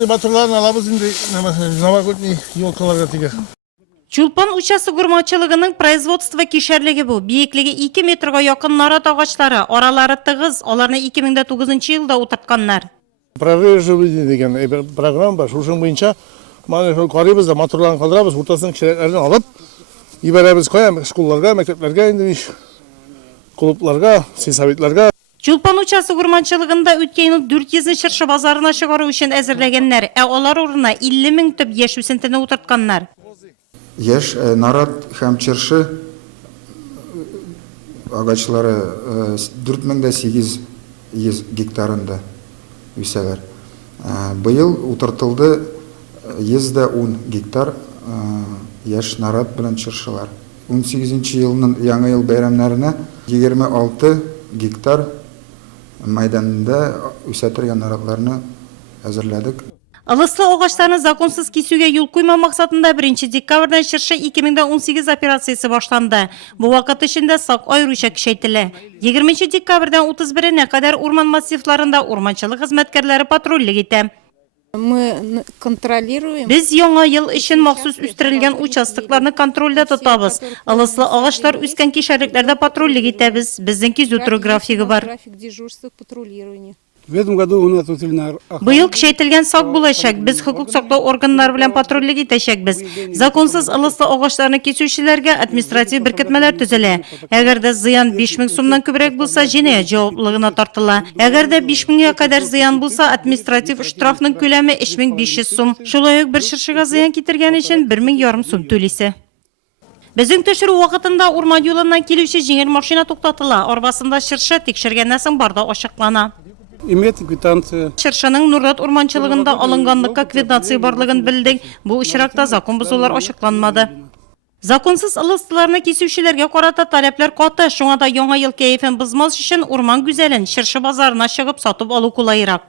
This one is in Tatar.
Батырларын алабыз инде новогодний елкаларга тиге. Чулпан учасы гурманчылыгының производство кишәрлеге бу. Бийеклеге 2 метрга якын нарат агачлары, аралары тыгыз, аларны 2009 елда утыртканнар. Прореживание деген программа бар. Шушың буенча мана карыйбыз да моторларын калдырабыз, уртасын кишәлекләрен алып, ибәрәбез коябыз школларга, мәктәпләргә инде клубларга, сельсоветларга. Чулпан учасы гурманчылыгында үткән 400 чыршы базарына чыгару өчен әзерләгәннәр, алар урынына 50 мең төп яшь үсентене утыртканнар. Яшь нарат һәм чыршы агачлары 4800 гектарында үсәләр. Быел утыртылды 110 гектар яшь нарат белән чыршылар. 18 елның яңа ел бәйрәмнәренә 26 гектар майданында үсәтергән наратларны әзерләдек. Ылыслы агачларны законсыз кисүгә юл куймау максатында 1 декабрьдән чыршы 2018 операциясы башланды. Бу вакыт эчендә сак аеруча көчәйтелә. 20 декабрьдән 31-нә кадәр урман массивларында урманчылык хезмәткәрләре патрульлек итә. Мы контролируем. Без яңа ел өчен махсус үстерелгән участокларны контрольдә тотабыз. Ылыслы агачлар үскән кишәрлекләрдә патрульлек итәбез. Безнең кизү графигы бар. График дежурства патрулирования. В этом году у нас усилена Быел көчәйтелгән сак булачак. Без хукук саклау органнары белән патрульлек итәчәкбез. Законсыз ылыслы агачларны кесүчеләргә административ беркетмәләр төзелә. Әгәр дә зыян 5000 сумнан күбрәк булса, җинаять җаваплылыгына тартыла. Әгәр дә 5000 кадәр зыян булса, административ штрафның күләме 3500 сум. Шулай ук бер чыршыга зыян китергән өчен 1500 сум түлисе. Безнең төшерү вакытында урман юлыннан килүче җиңел машина туктатыла. Арбасында чыршы тикшергәннән соң барда ачыклана. имеет квитанция. Чыршының Нурат урманчылыгында алынганлыкка квитанция барлыгын белдек. Бу очракта закон бузулар ачыкланмады. Законсыз ылыслыларны кесүчеләргә карата таләпләр каты. Шуңа да яңа ел кәефен бозмас өчен урман гүзәлен чыршы базарына чыгып сатып алу кулайрак.